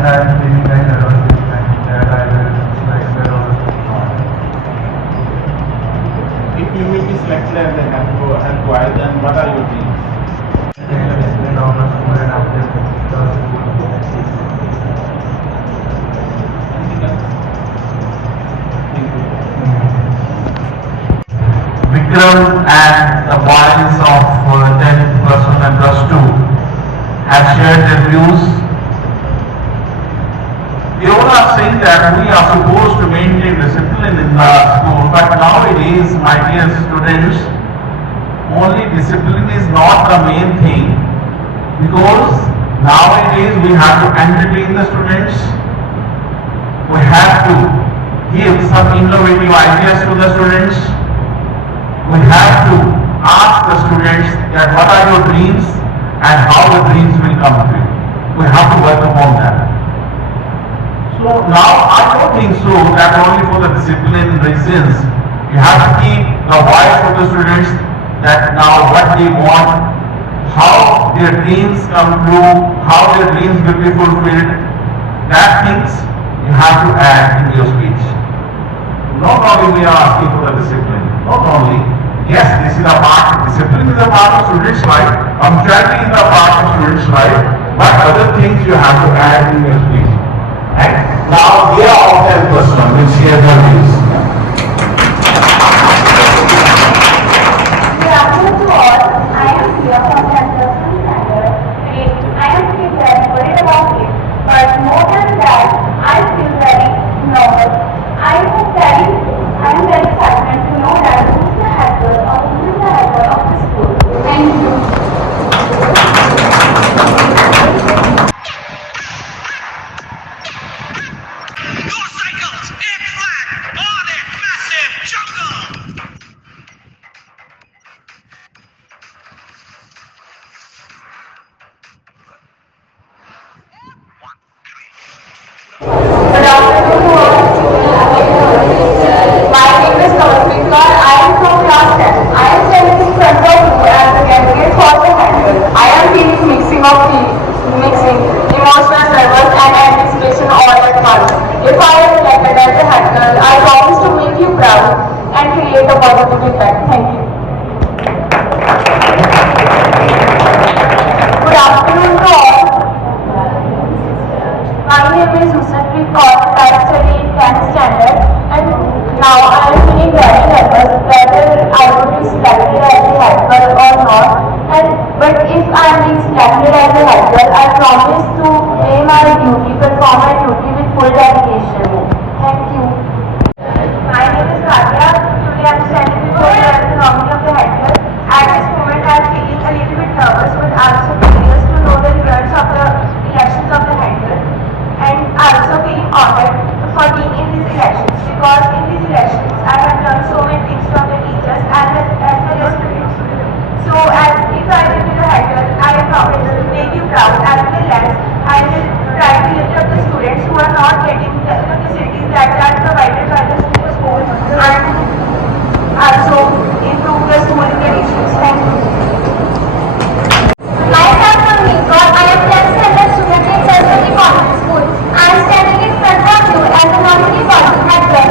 and I am feeling very nervous this time that I will select or not. If you will be selected as a head boy, then what are your dreams? Take the discipline of the school and uplift the school. Anything else? Thank you. Vikram and the boys of 10th plus 1 and plus 2 have shared their views. They all are saying that we are supposed to maintain discipline in the school, but nowadays, my dear students, only discipline is not the main thing, because nowadays we have to entertain the students, we have to give some innovative ideas to the students, we have to ask the students that what are your dreams and how the dreams will come true. We have to work upon that. So now I don't think so that only for the discipline reasons you have to keep the voice of the students that now what they want, how their dreams come true, how their dreams will be fulfilled. That things you have to add in your speech. Not only we are asking for the discipline, not only, yes, this is a part, discipline is a part of students' life, punctuality is a part of students' life, but other things you have to add in your speech. And now they are of 10 plus 1 will share their views. Good afternoon to all. I am Priya from 10th plus 1 standard. I am feeling very worried about it, but more than that, I feel very nervous. I am very excited to know that who is the head girl or who is the head boy of the school. Thank you. Motorcycles in black on a massive jungle. Good afternoon to all. My name is Kaustubh Kaur. I am from class 10. I am standing in front of you as the candidate for the handle. I am feeling mixing emotional nervous and anticipation all at once. If I am elected as the head girl, I promise to make you proud and create a positive impact. Thank you. Good afternoon to all. My name is Hussapreet Kaur. I study in 10th standard, and now I am feeling very nervous whether I would be selected as the head girl or not. But if I am being selected as the head girl, I promise to perform my duty with full dedication. Thank you. My name is Katya. Today I am standing before you as the nominee of the head girl. At this moment I am feeling a little bit nervous, but also curious to know the results of the elections of the head girl. And also feeling honored for being in these elections, because in these elections I have learned so many things from the teachers as well as students. So as if I will be the head girl, I promise to make you proud, as well as I will try to lift up the students who are not getting the facilities that are provided by the school, and also improve the schooling conditions. Thank you. Myself, Navneet Kaur. I am 10th standard student in Saraswati Convent School. I am standing in front of you as a nominee for the head girl.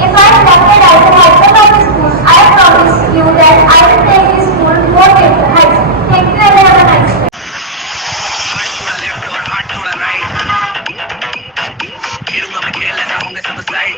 If I am elected as the head girl of the school, I promise you that I will take this school more to the heights. Thank you and have a nice day. Heart to the right. खेलूंगा मैं खेल ऐसा होंगे सब side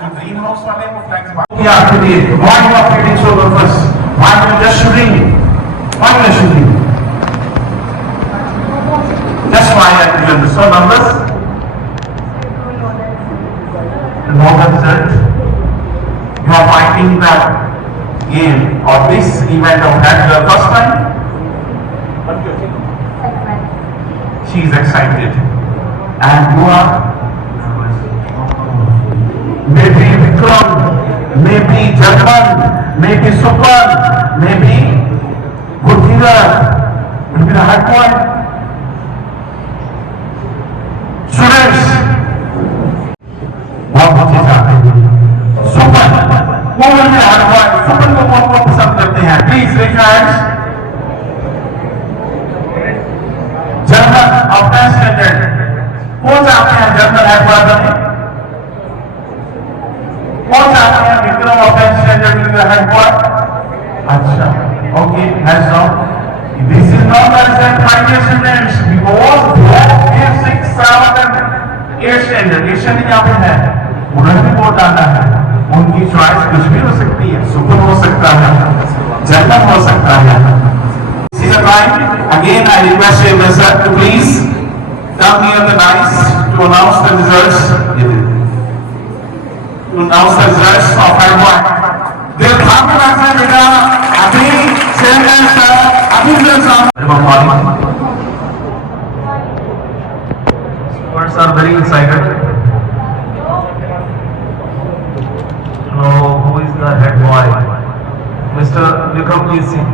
जो green house वाले वो flags बाकी आपके लिए why you are feeling so nervous, why you just shooting, why you are shooting, that's why you are so nervous. Know the result. You are fighting the game or this event of that the first time. She is excited and you are maybe Vikram, maybe Jarman, maybe Supan, maybe Gurkhirat, maybe the hard boy. Students, बहुत अच्छे चाहते हैं सुपन, वो will be hard boy. सुपन को बहुत बहुत पसंद करते हैं. Please raise your hands. German of 10th standard, कौन चाहते हैं जर्मन hard boy बने? कौन चाहते हैं Vikram of 10th standard will be the head boy? अच्छा, okay, hands down. This is not as a primary students because 4, 5, 6, 7 and 8 standard. 8 standard यहाँ पे है. उन्हें भी वोट डालना है. उनकी चॉइस कुछ भी हो सकती है. सुपर हो सकता है, जर्मन हो सकता है. This is a time. Again, I request you, sir, to please come near the dais to announce the results. To announce the results of hard boy. दिल थाम के बैठना बेटा. अभी चेयरमैन सर, अभी Students are very excited to know who is the head boy. Mr. Vikram, please sing.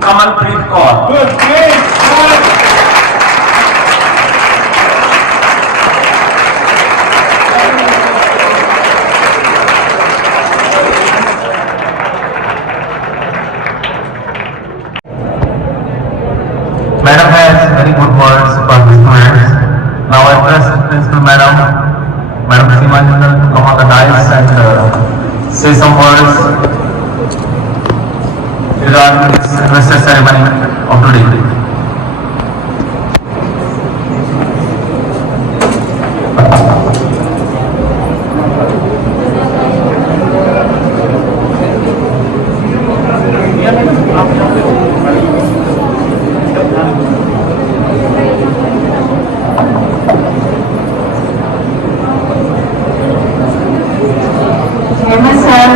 Kamalpreet Kaur. Good, great, good. Madam has very good words for the students. Now I request Principal Madam Seema Jindal to come on the dais and say some words regarding this semester ceremony of today. Chairman sir,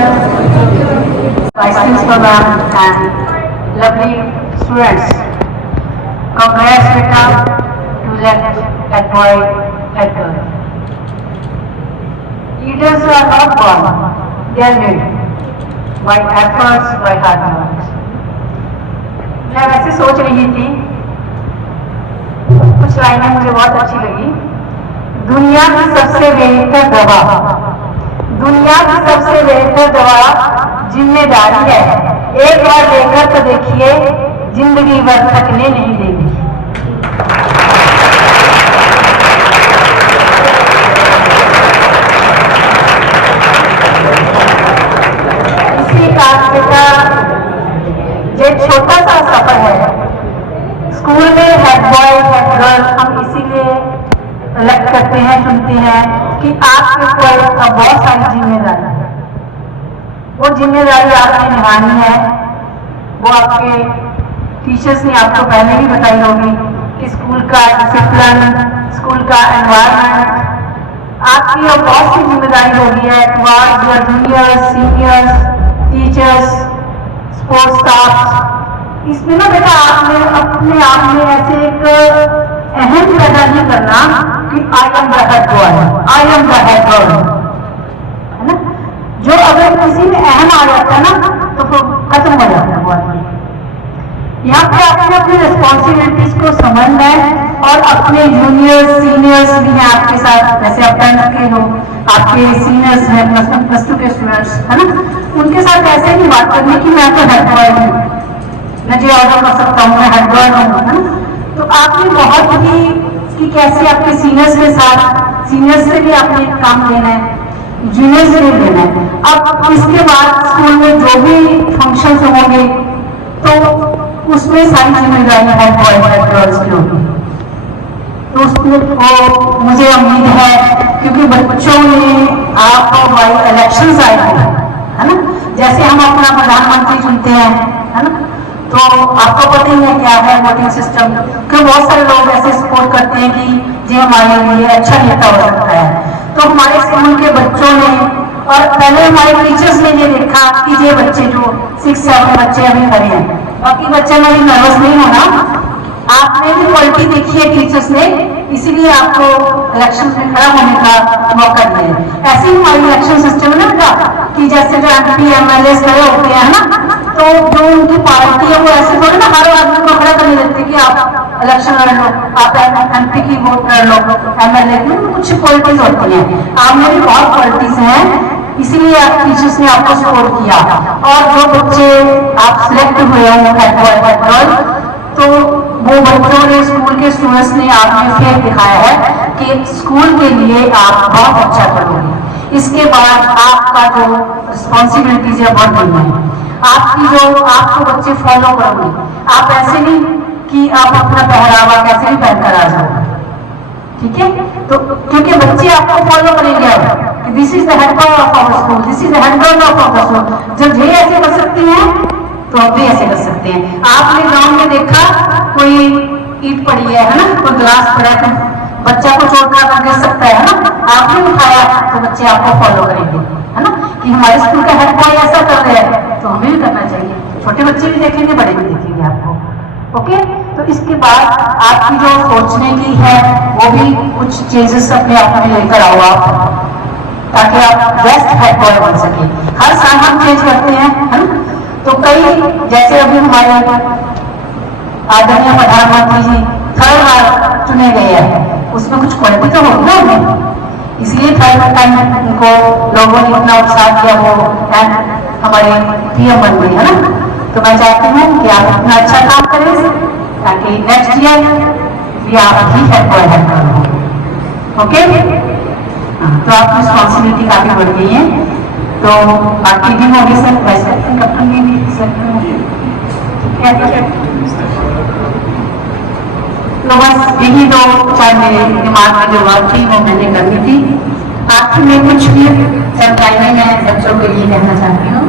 Vice Principal ma'am and lovely students, congrats beta to left head boy, head girl. Leaders are not born, they are made by efforts, by hard work. मैं वैसे सोच रही थी, कुछ लाइनें मुझे बहुत अच्छी लगी. दुनिया की सबसे बेहतर दवा, दुनिया की सबसे बेहतर दवा जिम्मेदारी है. एक बार लेकर तो देखिए, जिंदगी भर थकने नहीं देगी. इसी का बेटा ये छोटा सा सफर है. स्कूल में हेड बॉय हेड गर्ल हम इसीलिए सेलेक्ट करते हैं, चुनते हैं कि आपके ऊपर बहुत सारी जिम्मेदारी है. वो जिम्मेदारी आपने निभानी है. वो आपके टीचर्स ने आपको पहले ही बताई होगी कि स्कूल का डिसिप्लिन, स्कूल का एनवायरनमेंट, आपकी अब बहुत सी जिम्मेदारी होगी है towards your juniors, seniors, teachers, sports staff. इसमें ना बेटा आपने अपने आप में ऐसे एक अहम पैदा नहीं करना कि I am the head boy, I am the head girl, है ना. जो अगर किसी में अहम आ जाता है ना तो फिर खत्म हो जाता है वो आदमी. यहाँ पे आपने अपनी रिस्पॉन्सिबिलिटीज को समझना है और अपने जूनियर्स सीनियर्स भी हैं आपके साथ. जैसे आप 10th के हो, आपके सीनियर्स हैं +1 +2 के स्टूडेंट्स, है ना. उनके साथ ऐसे नहीं बात करनी कि मैं तो हेड बॉय हूँ, मैं जो ऑर्डर कर सकता हूँ, मैं हेड गर्ल हूँ, है ना. तो आपने बहुत ही कि कैसे आपके सीनियर्स के साथ सीनियर्स से भी आपने काम लेना है, जूनियर से भी लेना है। अब इसके बाद स्कूल में जो भी फंक्शंस होंगे तो उसमें सारी जिम्मेदारी हेड बॉय हेड गर्ल्स की होगी। तो उसमें को मुझे उम्मीद है, क्योंकि बच्चों ने आप भाई इलेक्शन आए हैं, है ना, जैसे हम अपना प्रधानमंत्री चुनते हैं, है ना, तो आपको पता ही है क्या है वोटिंग सिस्टम। क्योंकि बहुत सारे लोग ऐसे सपोर्ट करते हैं कि ये हमारे लिए अच्छा नेता हो सकता है। तो हमारे स्कूल के बच्चों ने और पहले हमारे टीचर्स ने ये देखा कि ये बच्चे जो 6-7 बच्चे अभी खड़े हैं, बाकी बच्चे में भी नर्वस नहीं होना, आपने भी क्वालिटी देखी है टीचर्स ने, इसीलिए आपको इलेक्शन में खड़ा होने का मौका दिया है। ऐसे ही हमारी इलेक्शन सिस्टम है ना बेटा, कि जैसे जो MP MLA खड़े होते हैं ना, तो जो उनकी पार्टी है वो ऐसे थोड़े ना हर आदमी को खड़ा करने देते कि आप इलेक्शन लड़ लो, आप MP की वोट कर लो, MLA में कुछ क्वालिटीज होती हैं। आप में भी बहुत क्वालिटीज हैं, इसीलिए आप टीचर्स ने आपको सपोर्ट किया। और जो बच्चे आप सिलेक्ट हुए हो हेड बॉय हेड गर्ल, तो वो बच्चों ने, स्कूल के स्टूडेंट्स ने आपने फेथ दिखाया है कि स्कूल के लिए आप बहुत अच्छा करोगे। इसके बाद आपका जो रिस्पॉन्सिबिलिटीज है बढ़ रही है, आपकी जो आपको बच्चे फॉलो करोगे। आप ऐसे नहीं कि आप अपना पहरावा कैसे भी पहनकर आ जाओ, ठीक है, तो क्योंकि बच्चे आपको फॉलो करेंगे। अब this is the head boy of our school, this is the head girl of our school. जब ये ऐसे कर सकती हैं तो आप भी ऐसे कर सकते हैं। आपने गांव में देखा कोई ईंट पड़ी है ना, कोई ग्लास पड़ा है, बच्चा को चोट लगा गिर सकता है ना, आपने उठाया तो बच्चे आपको फॉलो करेंगे, है ना, कि हमारे स्कूल का हेड बॉय ऐसा कर रहे हैं तो हमें भी करना चाहिए। छोटे बच्चे भी देखेंगे, बड़े भी देखेंगे आपको। ओके, तो इसके बाद आपकी जो सोचने की है वो भी कुछ चेंजेस अपने आप में लेकर आओ आप, ताकि आप बेस्ट हेड बॉय बन सके। हर साल हम चेंज करते हैं, है ना, तो कई जैसे अभी हमारे आदरणीय प्रधानमंत्री जी 3rd बार चुने गए हैं, उसमें कुछ क्वालिटी तो होगी ना उन्हें, इसलिए 3rd टाइम उनको लोगों ने इतना उत्साह किया, वो हमारे PM बन गए, है ना। तो मैं चाहती हूँ कि आप इतना अच्छा काम करें ताकि नेक्स्ट ईयर भी आप ही head boy head girl. Okay, तो आपकी रिस्पॉन्सिबिलिटी काफी बढ़ गई है। तो बाकी भी होगी सर, वाइस कैप्टन कैप्टन भी सर, ठीक है। तो बस यही दो चार मेरे दिमाग में जो बात थी वो मैंने करनी थी। आखिर में कुछ भी सरकारी मैं बच्चों के लिए कहना चाहती हूँ,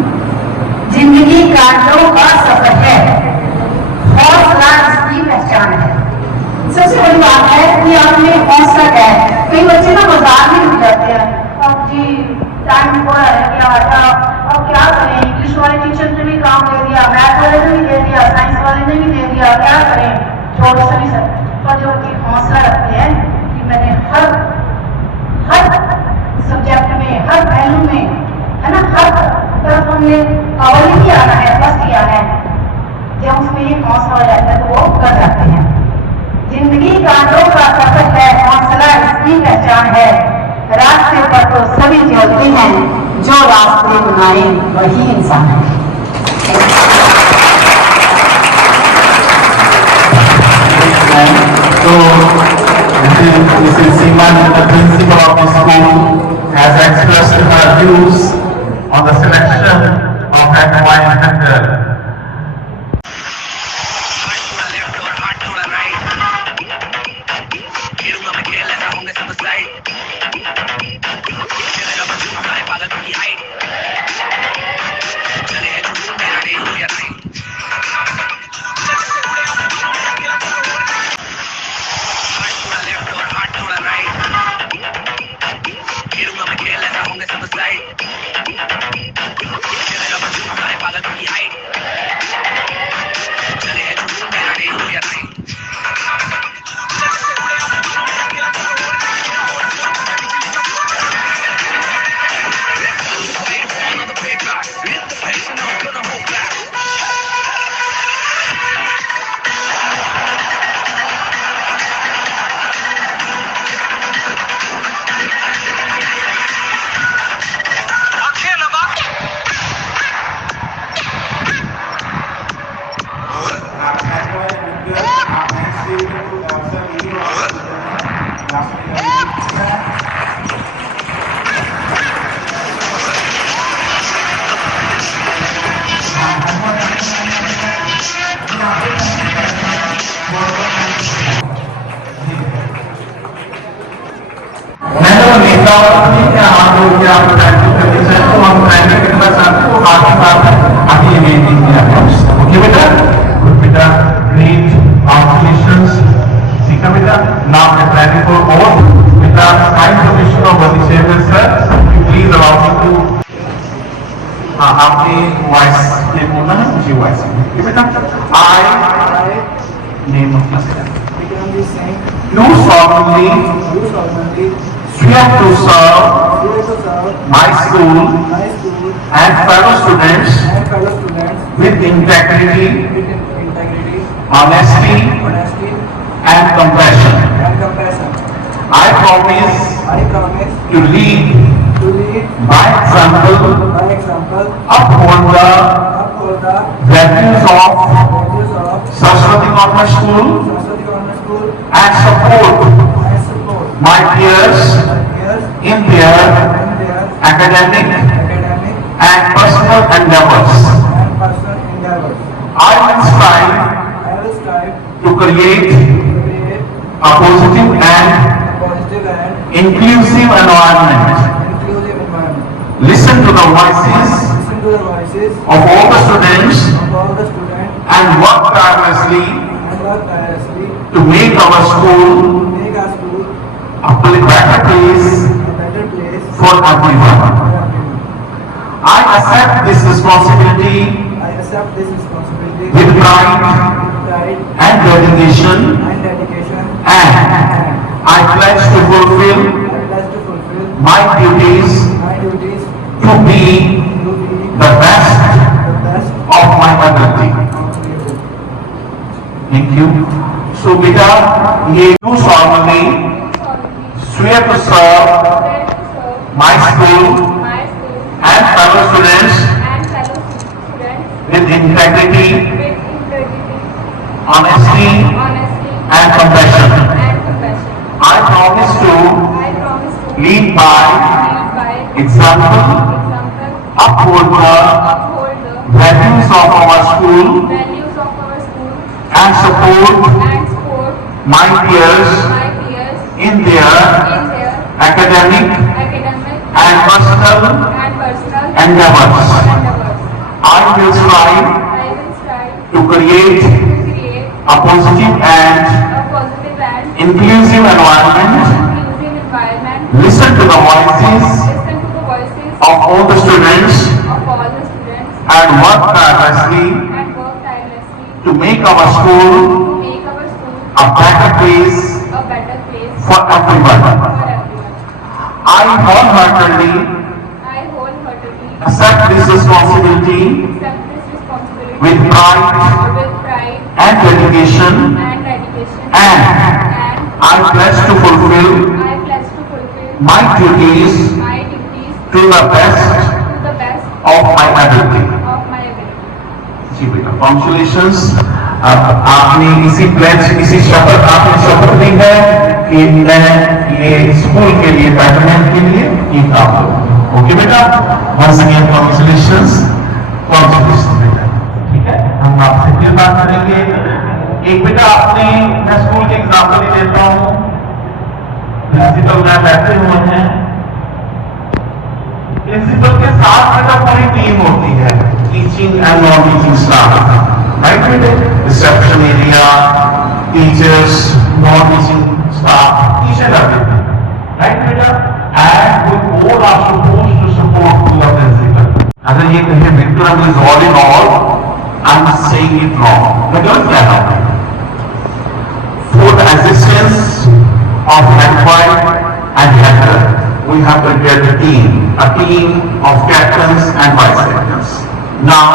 जिंदगी कांटों का सफर है, हौसला इसकी पहचान है। सबसे बड़ी बात है कि आपने हौसला क्या है। कई बच्चे ना बाजार में मिल जाते हैं, अब जी टाइम हो रहा है क्या आता, अब क्या करें, इंग्लिश वाले टीचर ने भी काम दे दिया, मैथ वाले ने भी दे दिया, साइंस वाले ने भी दे दिया, क्या करें, छोड़ से भी सर। पर जो कि हौसला रखते हैं कि मैंने हर सब्जेक्ट में, हर पहलू में, है ना, हर तरफ हमने अव्वल ही आना है, फर्स्ट ही आना है, जब उसमें ये हौसला हो जाता है तो वो कर जाते हैं। जिंदगी कांटों का सफर है, हौसला इसकी पहचान है, रास्ते पर तो सभी चलते हैं, जो रास्ते बनाए वही इंसान है। So, this is Seeman, the principal of the school, has expressed her views on the selection of head boy and head girl. Hard to the left or hard to the right. खेलूंगा मैं खेल, ऐसा होंगे सब side. चलेगा बच्चों हमारे पागल की हाइट। चले हैं जुनून मेरा डे हो या night. Hard to the left or hard to the right. खेलूंगा मैं खेल, ऐसा होंगे सब साइड। भी आप प्रैक्टिस करनी चाहिए तो हम प्राइवेट करना चाहते हैं वो बाकी बात है अभी ये मीटिंग में आप ओके बेटा गुड बेटा ग्रेट कॉन्ग्रेचुलेशंस ठीक है बेटा now we planning for all बेटा साइन परमिशन ऑफ बदिशेवर sir please allow me to हाँ आपने वॉइस ये बोलना है मुझे वॉइस ठीक है बेटा I name of do solemnly swear to serve my school and fellow students with integrity, honesty, and compassion. I promise to lead by example, uphold the values of Saraswati Government School and support my peers in their academic and personal endeavors. I will strive to create a positive and inclusive environment. Listen to the voices of all the students and work tirelessly to make our school a better place for everyone. I accept this responsibility with pride and dedication, and I pledge to fulfill my duties to be the best of my ability. Thank you. So beta, ये do solemnly swear to serve my school and fellow students with integrity, honesty, and compassion. I promise to lead by example, uphold the values of our school, and support my peers in their academic and personal endeavors. I will strive to create a positive and inclusive environment. Listen to the voices of all the students and work tirelessly to make our school a better place for everyone. I wholeheartedly accept this responsibility with pride and dedication, and I pledge to fulfill my duties to the best of my ability. जी बेटा, congratulations. आपने इसी pledge, इसी शपथ आपने शपथ ली है कि मैं ये स्कूल के लिए, बैटरमेंट के लिए ये काम करूँ। ओके बेटा, वंस अगेन कॉन्ग्रेचुलेशंस, कॉन्ग्रेचुलेशंस बेटा। ठीक है, हम आपसे फिर बात करेंगे। एक बेटा आपने, मैं स्कूल के एग्जाम्पल ही देता हूँ। प्रिंसिपल मैम बैठे हुए हैं, प्रिंसिपल के साथ बेटा पूरी टीम होती है, teaching and non teaching staff, right बेटे, reception area, teachers, non teaching staff, each and everything, right बेटा, and we all are supposed to support the principal. अगर ये कहे Vikram is all in all, I'm saying it wrong. मैं गलत कह रहा हूँ। For the existence of head boy and header, we have prepared a team of captains and vice captains. Now,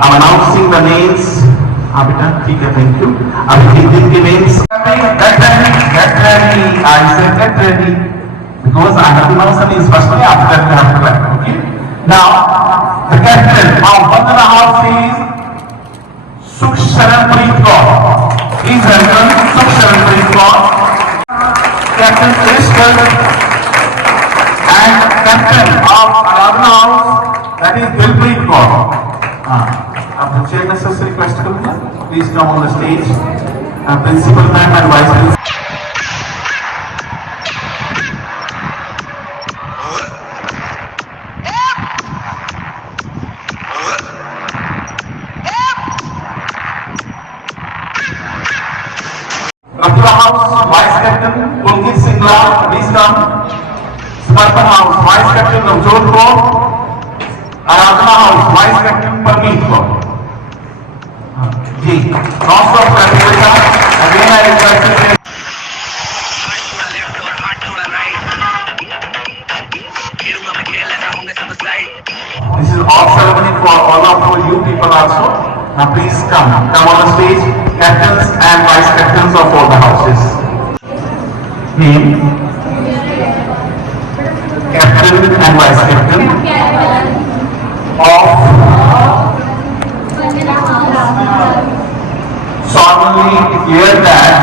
I'm announcing the names. हाँ बेटा, ठीक है, thank you. अभी तीन के names. Get ready. I said get ready because I have to know some especially after that we have to clap. Okay. Now, the captain of 1.5 is Sukh Sharanpreet Kaur. Please welcome Sukh Sharanpreet Kaur. Captain Krishnan and Captain of 11 House, that is Dilpreet Kaur. अब the chairman से request करूँगा, please come on the stage. Principal ma'am and vice principal. Ratla House, Vice Captain Pulkit Singla, please come. Spartan House, Vice Captain Navjot Kaur. Aradhana House, Vice Captain Parmeet Kaur. Ji, non-stop clapping बेटा. Again I request you to हाथ थोड़ा left और हाथ थोड़ा right खेलूंगा मैं खेल ऐसा होंगे सब side This is all ceremony for all of you people also. Now please come on the stage, captains and vice captains of all the houses. Name? Captain and vice captain of solemnly declare that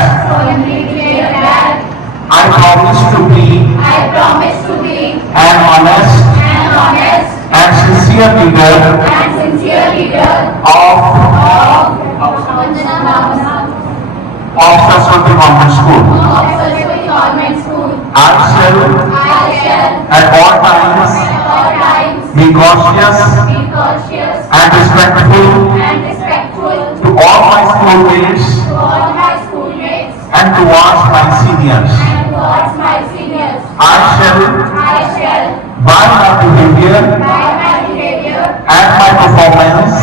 I promise to be an honest and sincere leader of Saraswati Convent School. I shall at all times be cautious and respectful to all my schoolmates and towards my seniors. I shall, by my behavior and my performance,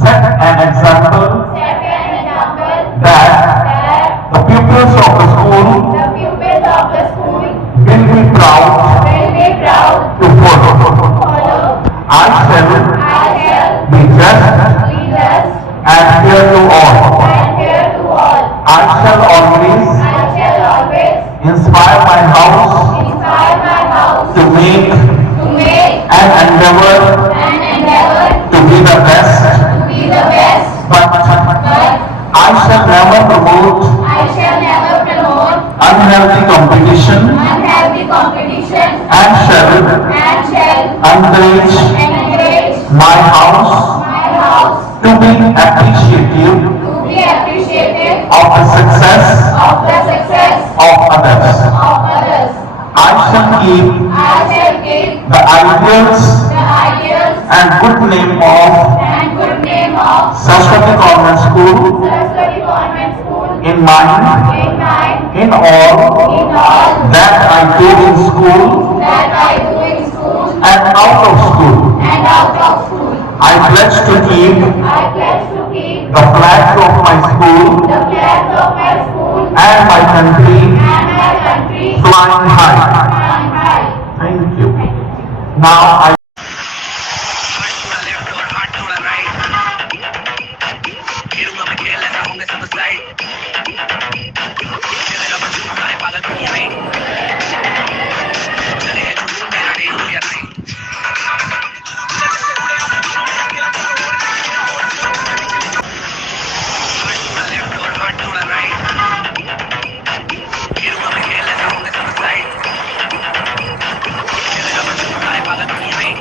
set an example that the pupils of the school will be proud to follow. I shall be just and fair to all. I shall always inspire my house to make an endeavor to be the best, but I shall never promote unhealthy competition and shall encourage my house to be appreciative of the success of others. I shall keep the ideals and good name of Saraswati Convent School in mind in all that I do in school and out of school. I pledge to keep the flags of my school and my country flying high. Thank you. Now I हाथ थोड़ा left और हाथ थोड़ा right खेलूंगा मैं खेल ऐसा होंगे सब साइड चलेगा बच्चों का है पागल की राइट चले है जुनून मेरा डे हो या नाइट हाथ थोड़ा लेफ्ट और हाथ थोड़ा राइट खेलूंगा मैं खेल ऐसा होंगे सब साइड चलेगा बच्चों का है पागल की राइट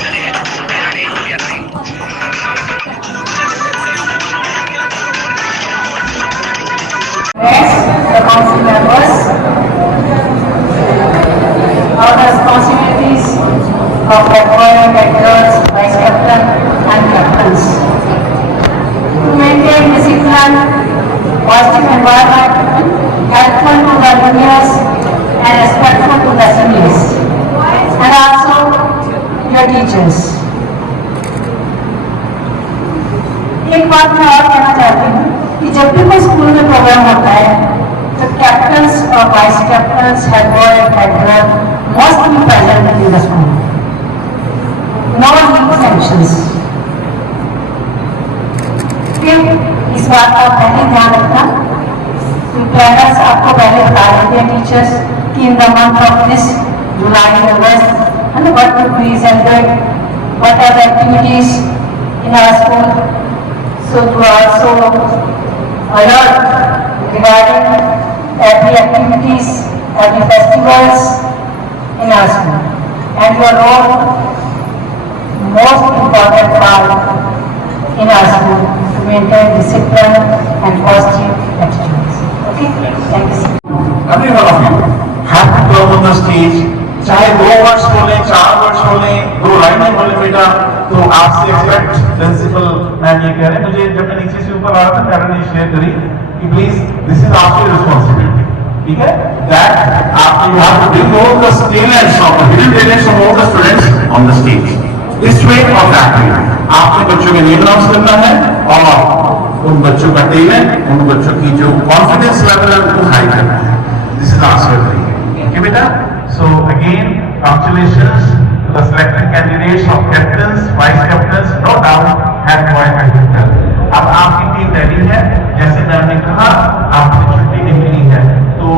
चले है जुनून मेरा डे हो या night Next, the council members, all the responsibilities of head boy, head girls, vice captain and captains. To maintain discipline, positive environment, helpful to the juniors and respectful to the seniors and also your teachers. एक बात मैं और कहना चाहती हूँ कि जब भी कोई स्कूल में प्रोग्राम होता है तो कैप्टन्स और vice captains head boy head girl must be present in the school no leave sections फिर इस बात का पहले ध्यान रखना कि पेरेंट्स आपको पहले बता देते हैं टीचर्स कि in the month of this July August and what would be celebrate what are the activities in our school. So to also alert regarding every activities, every festivals in our school. And your role, most important part in our school to maintain discipline and positive attitudes. Okay? Thank you. every one of you have to come on the stage. चाहे 2 words बोले 4 words बोले 2 लाइनें बोले बेटा तो आपसे expect principal ma'am ये कह रहे हैं, मुझे जब मैं नीचे से ऊपर आ रहा था मैडम ने शेयर करी कि प्लीज दिस इज आपकी रिस्पॉन्सिबिलिटी, ठीक है, दैट आप You have to bring all the talents of the hidden talents of all the students on the stage. This way or that way. आपने बच्चों के नेम अनाउंस करना है और उन बच्चों का टैलेंट, उन बच्चों की जो कॉन्फिडेंस लेवल है उनको हाई करना है. This is answer. okay beta, so again congratulations to the selected candidates of captains, vice captains, no doubt head boy and head girl. अब आपकी टीम रेडी है, जैसे मैम ने कहा आपको छुट्टी नहीं मिली है, तो